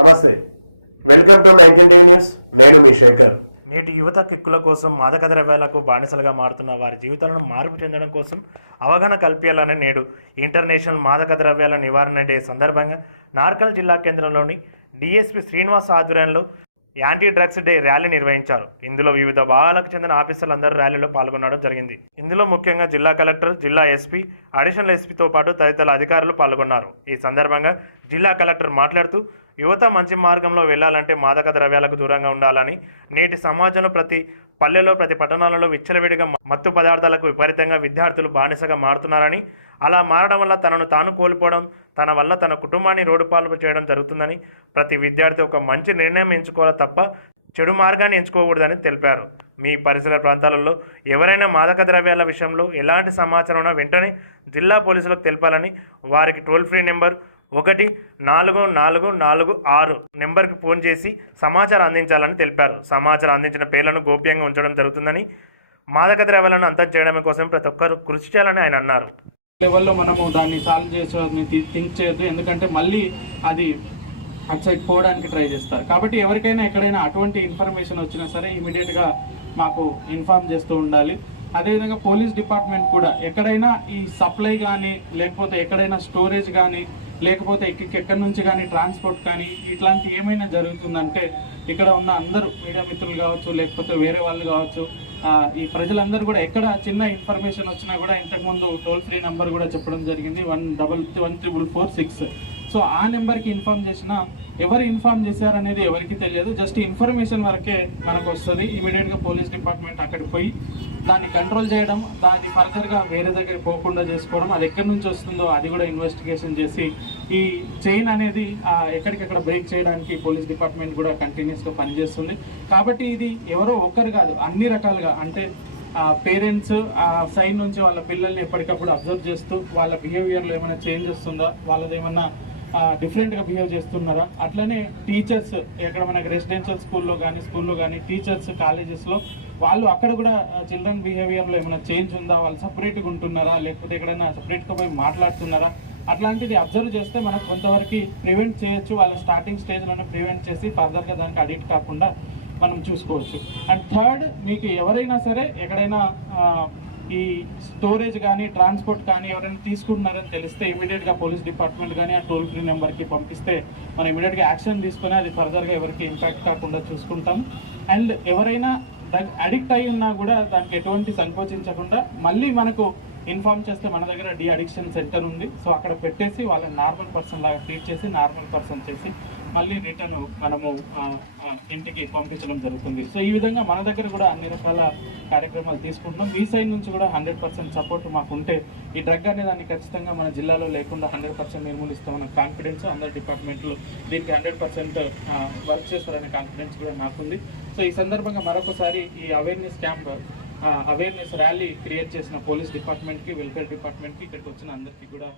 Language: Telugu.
నమస్తే. వెల్కమ్ టు న్యూస్ నేను మీ శేఖర్. నేటి యువత కిక్కుల కోసం మాదక ద్రవ్యాలకు బానిసలుగా మారుతున్న వారి జీవితాలను మార్పు చెందడం కోసం అవగాహన కల్పించాలని నేడు ఇంటర్నేషనల్ మాదక ద్రవ్యాల నివారణ డే సందర్భంగా నార్కల్ జిల్లా కేంద్రంలోని డిఎస్పి శ్రీనివాస్ ఆధ్వర్యంలో యాంటీ డ్రగ్స్ డే ర్యాలీ నిర్వహించారు. ఇందులో వివిధ భాగాలకు చెందిన ఆఫీసర్లందరూ ర్యాలీలో పాల్గొనడం జరిగింది. ఇందులో ముఖ్యంగా జిల్లా కలెక్టర్ జిల్లా ఎస్పీ అడిషనల్ ఎస్పీతో పాటు తదితర అధికారులు పాల్గొన్నారు. ఈ సందర్భంగా జిల్లా కలెక్టర్ మాట్లాడుతూ యువత మంచి మార్గంలో వెళ్ళాలంటే మాదక ద్రవ్యాలకు దూరంగా ఉండాలని నేటి సమాజంలో ప్రతి పల్లెలో ప్రతి పట్టణాలలో విచ్చలవిడిగా మత్తు పదార్థాలకు విపరీతంగా విద్యార్థులు బానిసగా మారుతున్నారని అలా మారడం వల్ల తనను తాను కోల్పోవడం తన వల్ల తన కుటుంబాన్ని రోడ్డు పాలు చేయడం జరుగుతుందని ప్రతి విద్యార్థి ఒక మంచి నిర్ణయం ఎంచుకోవాలి తప్ప చెడు మార్గాన్ని ఎంచుకోకూడదని తెలిపారు. మీ పరిసర ప్రాంతాలలో ఎవరైనా మాదక ద్రవ్యాల విషయంలో ఎలాంటి సమాచారం ఉన్నా వెంటనే జిల్లా పోలీసులకు తెలపాలని వారికి టోల్ ఫ్రీ నెంబర్ ఒకటి నాలుగు నాలుగు నాలుగు ఆరు నెంబర్కి ఫోన్ చేసి సమాచారం అందించాలని తెలిపారు. సమాచారం అందించిన పేర్లను గోప్యంగా ఉంచడం జరుగుతుందని మాదక ద్రవ్యాలను అంతం చేయడం కోసం ప్రతి ఒక్కరు కృషి చేయాలని ఆయన అన్నారు. లెవెల్లో మనము దాన్ని సాల్వ్ చేసేది థింక్ చేయొద్దు ఎందుకంటే మళ్ళీ అది అటు సైడ్ పోవడానికి ట్రై చేస్తారు. కాబట్టి ఎవరికైనా ఎక్కడైనా అటువంటి ఇన్ఫర్మేషన్ వచ్చినా సరే ఇమీడియట్గా మాకు ఇన్ఫార్మ్ చేస్తూ ఉండాలి. అదేవిధంగా పోలీస్ డిపార్ట్మెంట్ కూడా ఎక్కడైనా ఈ సప్లై కానీ లేకపోతే ఎక్కడైనా స్టోరేజ్ కానీ లేకపోతే ఎక్క- ఎక్కడి నుంచి కానీ ట్రాన్స్పోర్ట్ కానీ ఇట్లాంటి ఏమైనా జరుగుతుందంటే ఇక్కడ ఉన్న అందరూ మీడియా మిత్రులు కావచ్చు లేకపోతే వేరే వాళ్ళు కావచ్చు ఈ ప్రజలందరూ కూడా ఎక్కడ చిన్న ఇన్ఫర్మేషన్ వచ్చినా కూడా ఇంతకుముందు టోల్ ఫ్రీ నెంబర్ కూడా చెప్పడం జరిగింది. One double one triple four six. So ఆ నెంబర్కి ఇన్ఫార్మ్ చేసినా ఎవరు ఇన్ఫార్మ్ చేశారనేది ఎవరికి తెలియదు. జస్ట్ ఇన్ఫర్మేషన్ వరకే మనకు వస్తుంది. ఇమీడియట్గా పోలీస్ డిపార్ట్మెంట్ అక్కడికి పోయి దాన్ని కంట్రోల్ చేయడం దాన్ని ఫర్దర్గా వేరే దగ్గర పోకుండా చేసుకోవడం అది ఎక్కడి నుంచి వస్తుందో అది కూడా ఇన్వెస్టిగేషన్ చేసి ఈ చైన్ అనేది ఎక్కడికెక్కడ బ్రేక్ చేయడానికి పోలీస్ డిపార్ట్మెంట్ కూడా కంటిన్యూస్గా పనిచేస్తుంది. కాబట్టి ఇది ఎవరో ఒక్కరు కాదు అన్ని రకాలుగా అంటే పేరెంట్స్ ఆ సైడ్ నుంచి వాళ్ళ పిల్లల్ని ఎప్పటికప్పుడు అబ్జర్వ్ చేస్తూ వాళ్ళ బిహేవియర్లో ఏమైనా చేంజ్ వస్తుందా వాళ్ళది ఏమన్నా డిఫరెంట్గా బిహేవ్ చేస్తున్నారా? అట్లనే టీచర్స్ ఎక్కడ మనకి రెసిడెన్షియల్ స్కూల్లో కానీ స్కూల్లో కానీ టీచర్స్ కాలేజెస్లో వాళ్ళు అక్కడ కూడా చిల్డ్రన్ బిహేవియర్లో ఏమైనా చేంజ్ ఉందా? వాళ్ళు సపరేట్గా ఉంటున్నారా? లేకపోతే ఎక్కడైనా సపరేట్గా పోయి మాట్లాడుతున్నారా? అట్లాంటిది అబ్జర్వ్ చేస్తే మనం కొంతవరకు ప్రివెంట్ చేయొచ్చు. వాళ్ళ స్టార్టింగ్ స్టేజ్లోనే ప్రివెంట్ చేసి ఫర్దర్గా దానికి అడిక్ట్ కాకుండా మనం చూసుకోవచ్చు. అండ్ థర్డ్ మీకు ఎవరైనా సరే ఎక్కడైనా ఈ స్టోరేజ్ కానీ ట్రాన్స్పోర్ట్ కానీ ఎవరైనా తీసుకుంటున్నారని తెలిస్తే ఇమీడియట్గా పోలీస్ డిపార్ట్మెంట్ కానీ ఆ టోల్ ఫ్రీ నెంబర్కి పంపిస్తే మనం ఇమీడియట్గా యాక్షన్ తీసుకొని అది ఫర్దర్గా ఎవరికి ఇంపాక్ట్ కాకుండా చూసుకుంటాం. అండ్ ఎవరైనా దానికి అడిక్ట్ అయి ఉన్నా కూడా దానికి ఎటువంటి సంకోచించకుండా మళ్ళీ మనకు ఇన్ఫార్మ్ చేస్తే మన దగ్గర డి అడిక్షన్ సెంటర్ ఉంది. సో అక్కడ పెట్టేసి వాళ్ళని నార్మల్ పర్సన్ లాగా ట్రీట్ చేసి నార్మల్ పర్సన్ చేసి మళ్ళీ రిటర్న్ మనము ఇంటికి పంపించడం జరుగుతుంది. సో ఈ విధంగా మన దగ్గర కూడా అన్ని రకాల కార్యక్రమాలు తీసుకుంటున్నాం. మీ సైడ్ నుంచి కూడా హండ్రెడ్ పర్సెంట్ సపోర్ట్ మాకు ఉంటే ఈ డ్రగ్ అనే దాన్ని ఖచ్చితంగా మన జిల్లాలో లేకుండా హండ్రెడ్ పర్సెంట్ నిర్మూలిస్తామన్న కాన్ఫిడెన్స్ అందరి డిపార్ట్మెంట్లు దీనికి హండ్రెడ్ పర్సెంట్ వర్క్ చేస్తారనే కాన్ఫిడెన్స్ కూడా నాకుంది సో ఈ సందర్భంగా మరొకసారి ఈ awareness camp awareness rally create చేసిన పోలీస్ డిపార్ట్మెంట్కి వెల్ఫేర్ డిపార్ట్మెంట్కి ఇక్కడికి వచ్చిన అందరికీ కూడా